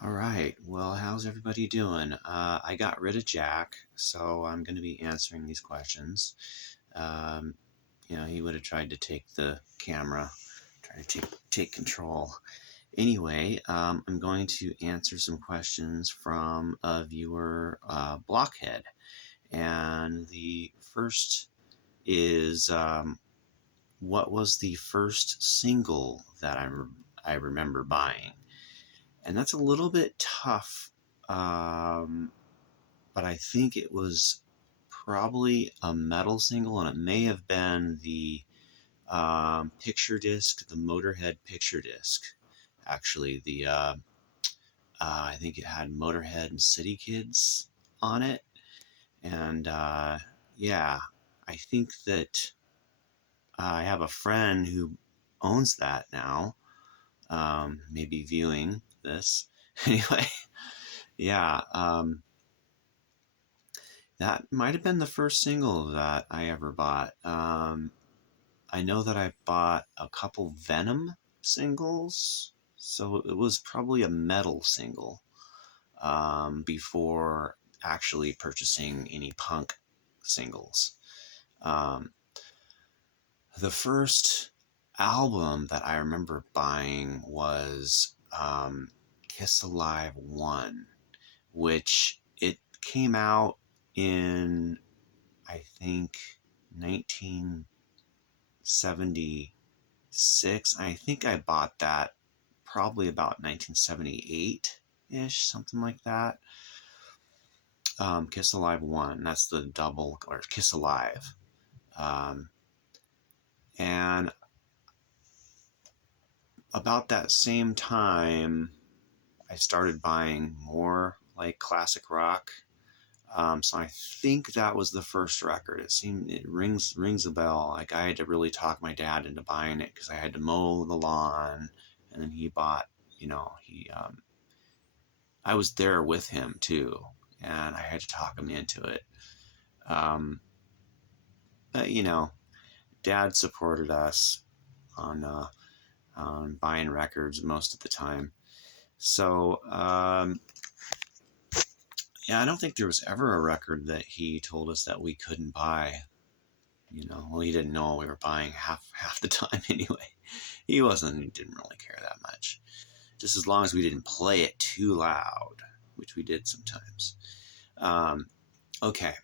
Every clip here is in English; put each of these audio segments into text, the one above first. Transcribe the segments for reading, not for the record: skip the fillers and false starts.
All right. Well, how's everybody doing? I got rid of Jack, so I'm going to be answering these questions. Um, he would have tried to take the camera, try to take control. Anyway, I'm going to answer some questions from a viewer, Blockhead. And the first is what was the first single that I remember buying? And that's a little bit tough, but I think it was probably a metal single, and it may have been the picture disc, the Motorhead picture disc. Actually, I think it had Motorhead and City Kids on it, and yeah, I think that I have a friend who owns that now. Maybe viewing this. Anyway, yeah. That might have been the first single that I ever bought. I know that I bought a couple Venom singles, so it was probably a metal single before actually purchasing any punk singles. Um, the first album that I remember buying was Kiss Alive 1, which it came out in, I think, 1976. I think I bought that probably about 1978 ish, something like that. Kiss Alive 1, that's the double, or Kiss Alive. Um, and about that same time, I started buying more like classic rock. So I think that was the first record. It rings a bell. Like I had to really talk my dad into buying it because I had to mow the lawn, and then he bought. I was there with him too, and I had to talk him into it. Um, but Dad supported us on buying records most of the time. So yeah, I don't think there was ever a record that he told us that we couldn't buy. Well, he didn't know we were buying half the time anyway. He didn't really care that much. Just as long as we didn't play it too loud, which we did sometimes. Um, okay,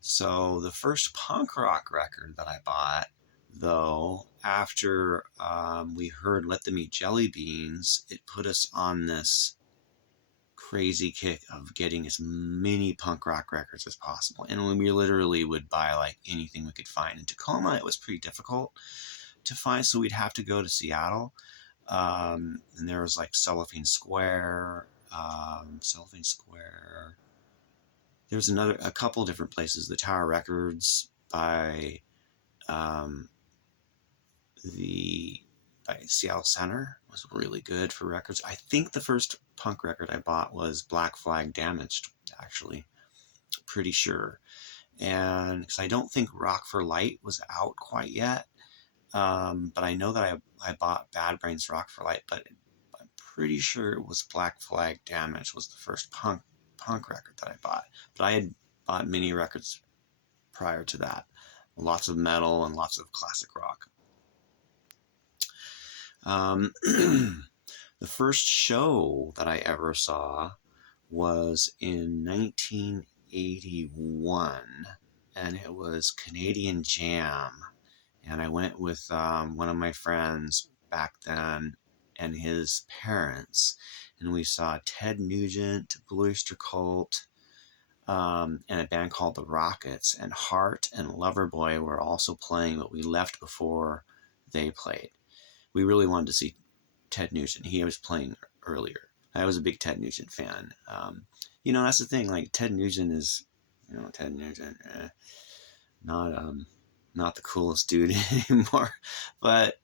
so the first punk rock record that I bought, though, after we heard Let Them Eat Jelly Beans, it put us on this crazy kick of getting as many punk rock records as possible. And when we literally would buy like anything we could find. In Tacoma, it was pretty difficult to find, so we'd have to go to Seattle. And there was like Cellophane Square, Cellophane Square. There's a couple different places. The Tower Records um, the by Seattle Center was really good for records. I think the first punk record I bought was Black Flag Damaged, actually. Pretty sure. And because I don't think Rock for Light was out quite yet. But I know that I bought Bad Brains Rock for Light, but I'm pretty sure it was Black Flag Damage was the first punk record that I bought. But I had bought many records prior to that. Lots of metal and lots of classic rock. The first show that I ever saw was in 1981, and it was Canadian Jam. And I went with one of my friends back then and his parents, and we saw Ted Nugent, Blue Oyster Cult, and a band called The Rockets, and Heart and Loverboy were also playing, but we left before they played. We really wanted to see Ted Nugent. He was playing earlier. I was a big Ted Nugent fan. That's the thing. Like Ted Nugent is, Ted Nugent, not not the coolest dude anymore, but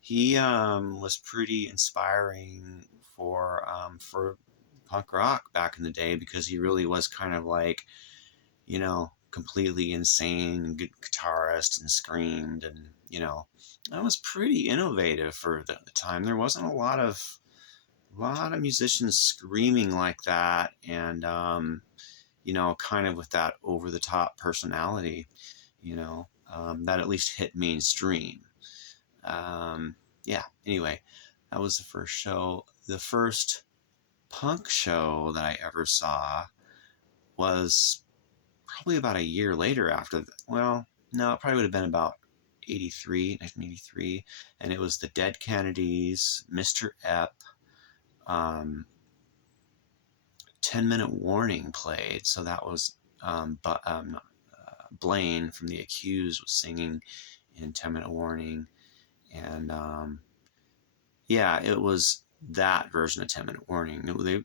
he was pretty inspiring for punk rock back in the day because he really was kind of like, completely insane, good guitarist and screamed, and that was pretty innovative for the time. There wasn't a lot of a lot of musicians screaming like that, and kind of with that over the top personality, that at least hit mainstream. Yeah, anyway, that was the first show. The first punk show that I ever saw was probably about a year later after, well, no, it probably would have been about 1983, and it was the Dead Kennedys, Mr. Ep, 10-Minute Warning played, so that was, Blaine from The Accused was singing in 10-Minute Warning, and yeah, it was that version of 10-Minute Warning.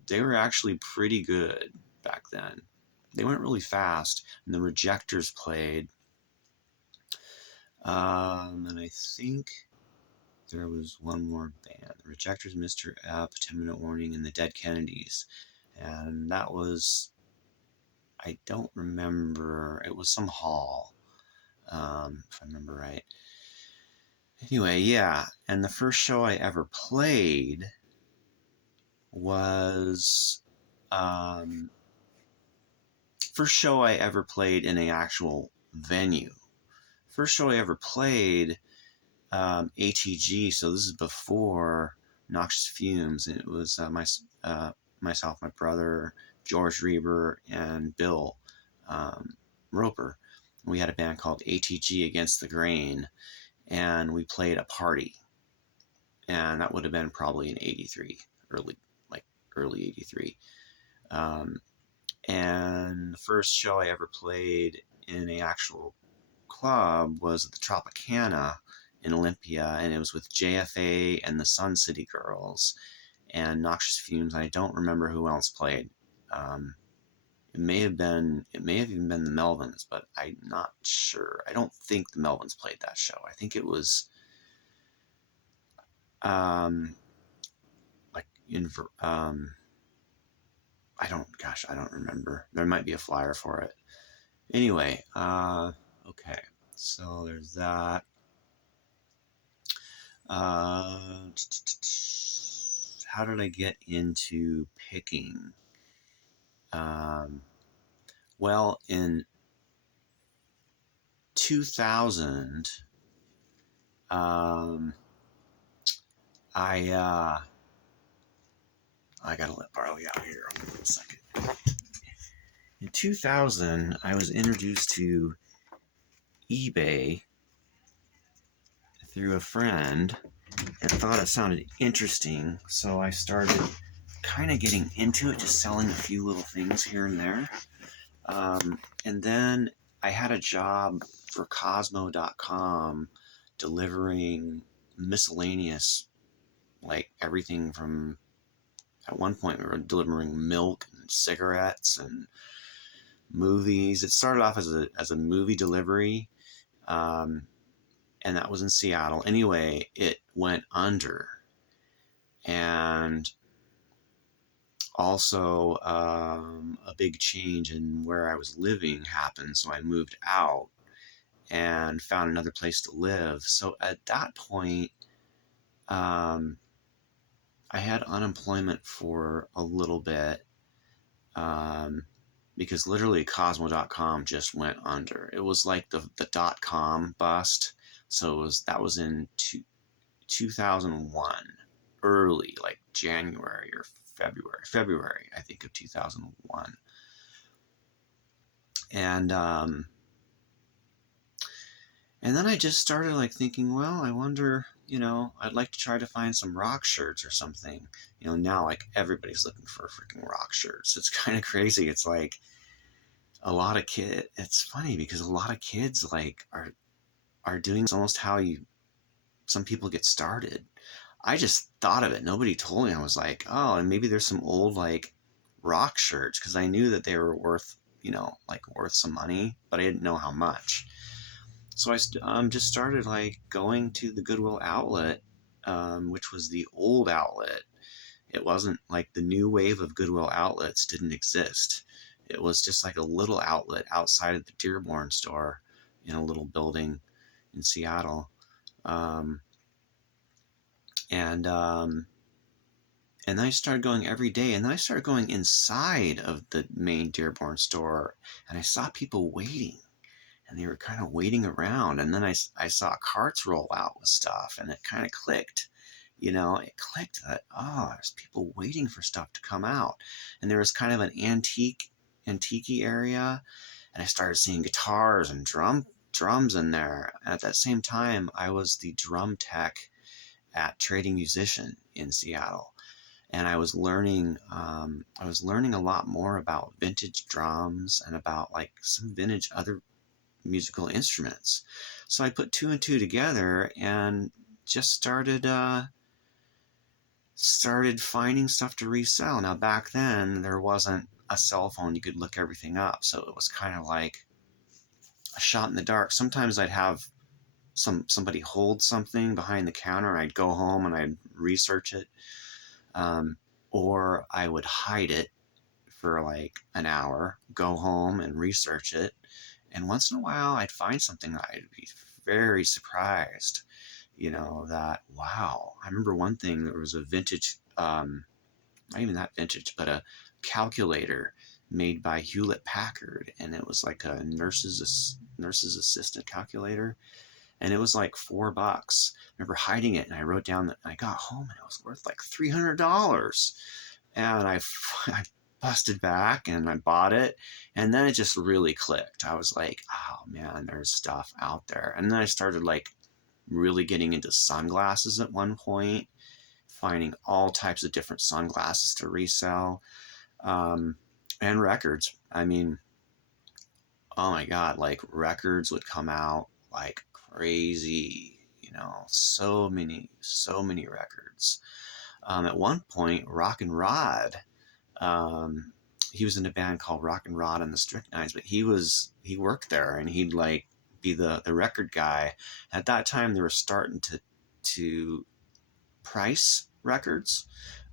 They were actually pretty good back then. They went really fast, and the Rejectors played. And I think there was one more band. The Rejectors, Mr. Ep, 10-Minute Warning, and the Dead Kennedys. And that was, I don't remember, it was some hall, if I remember right. Anyway, yeah, and the first show I ever played was, first show I ever played in an actual venue. First show I ever played, ATG, so this is before Noxious Fumes, and it was myself, my brother, George Reber, and Bill Roper. We had a band called ATG Against the Grain, and we played a party, and that would have been probably in 83, early 83. And the first show I ever played in an actual club was at the Tropicana in Olympia, and it was with JFA and the Sun City Girls and Noxious Fumes. I don't remember who else played. It may have even been the Melvins, but I'm not sure. I don't think the Melvins played that show. I think it was I don't remember. There might be a flyer for it. Anyway, okay, so there's that. How did I get into picking? Well, in 2000, I gotta let Barley out here for a second. In 2000, I was introduced to eBay through a friend and thought it sounded interesting, so I started kind of getting into it, just selling a few little things here and there. And then I had a job for Cosmo.com delivering miscellaneous, like everything from, at one point we were delivering milk and cigarettes and movies. It started off as a movie delivery, and that was in Seattle. Anyway, it went under, and also a big change in where I was living happened, so I moved out and found another place to live. So at that point, I had unemployment for a little bit, because literally Cosmo.com just went under. It was like the .com bust. So that was in 2001, early, like January or February, I think, of 2001. And then I just started like thinking, well, I wonder, I'd like to try to find some rock shirts or something. Now like everybody's looking for freaking rock shirts. It's kind of crazy. It's like a lot of it's funny because a lot of kids like are doing almost how some people get started. I just thought of it. Nobody told me. I was like, oh, and maybe there's some old like rock shirts, because I knew that they were worth, worth some money, but I didn't know how much. So I just started like going to the Goodwill outlet, which was the old outlet. It wasn't like the new wave of Goodwill outlets didn't exist. It was just like a little outlet outside of the Dearborn store in a little building in Seattle. And And then I started going every day. And then I started going inside of the main Dearborn store, and I saw people waiting, and they were kind of waiting around. And then I saw carts roll out with stuff, and it kind of clicked. It clicked that, oh, there's people waiting for stuff to come out. And there was kind of an antique area, and I started seeing guitars and drums in there. And at that same time, I was the drum tech at Trading Musician in Seattle, and I was learning a lot more about vintage drums and about like some vintage other musical instruments. So I put two and two together and just started finding stuff to resell. Now back then there wasn't a cell phone you could look everything up, so it was kind of like a shot in the dark. Sometimes I'd have somebody hold something behind the counter, and I'd go home and I'd research it, um, or I would hide it for like an hour, go home and research it, and once in a while I'd find something that I'd be very surprised. That, wow. I remember one thing, there was a vintage, not even that vintage, but a calculator made by Hewlett Packard, and it was like a nurse's assistant calculator, and it was like $4. I remember hiding it, and I wrote down that I got home and it was worth like $300. And I busted back and I bought it, and then it just really clicked. I was like, oh man, there's stuff out there. And then I started like really getting into sunglasses at one point, finding all types of different sunglasses to resell, um, and records. I mean, oh my God, like records would come out like crazy, so many records. At one point, Rock and Rod, um, he was in a band called Rock and Rod and the Strychnines, but he worked there, and he'd like be the record guy. At that time, they were starting to price records,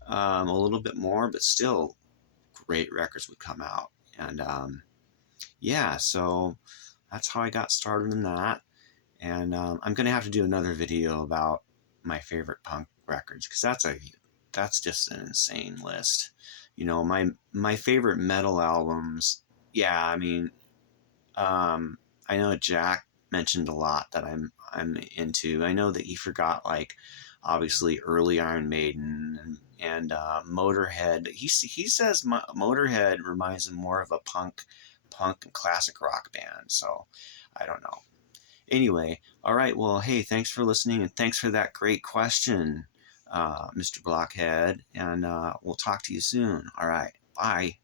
a little bit more, but still great records would come out. And yeah, so that's how I got started in that. And I'm gonna have to do another video about my favorite punk records, because that's just an insane list. My favorite metal albums. Yeah, I mean, I know Jack mentioned a lot that I'm into. I know that he forgot, like, obviously early Iron Maiden and Motorhead. He says Motorhead reminds him more of a punk and classic rock band. So I don't know. Anyway, all right. Well, hey, thanks for listening, and thanks for that great question, Mr. Blockhead. And we'll talk to you soon. All right. Bye.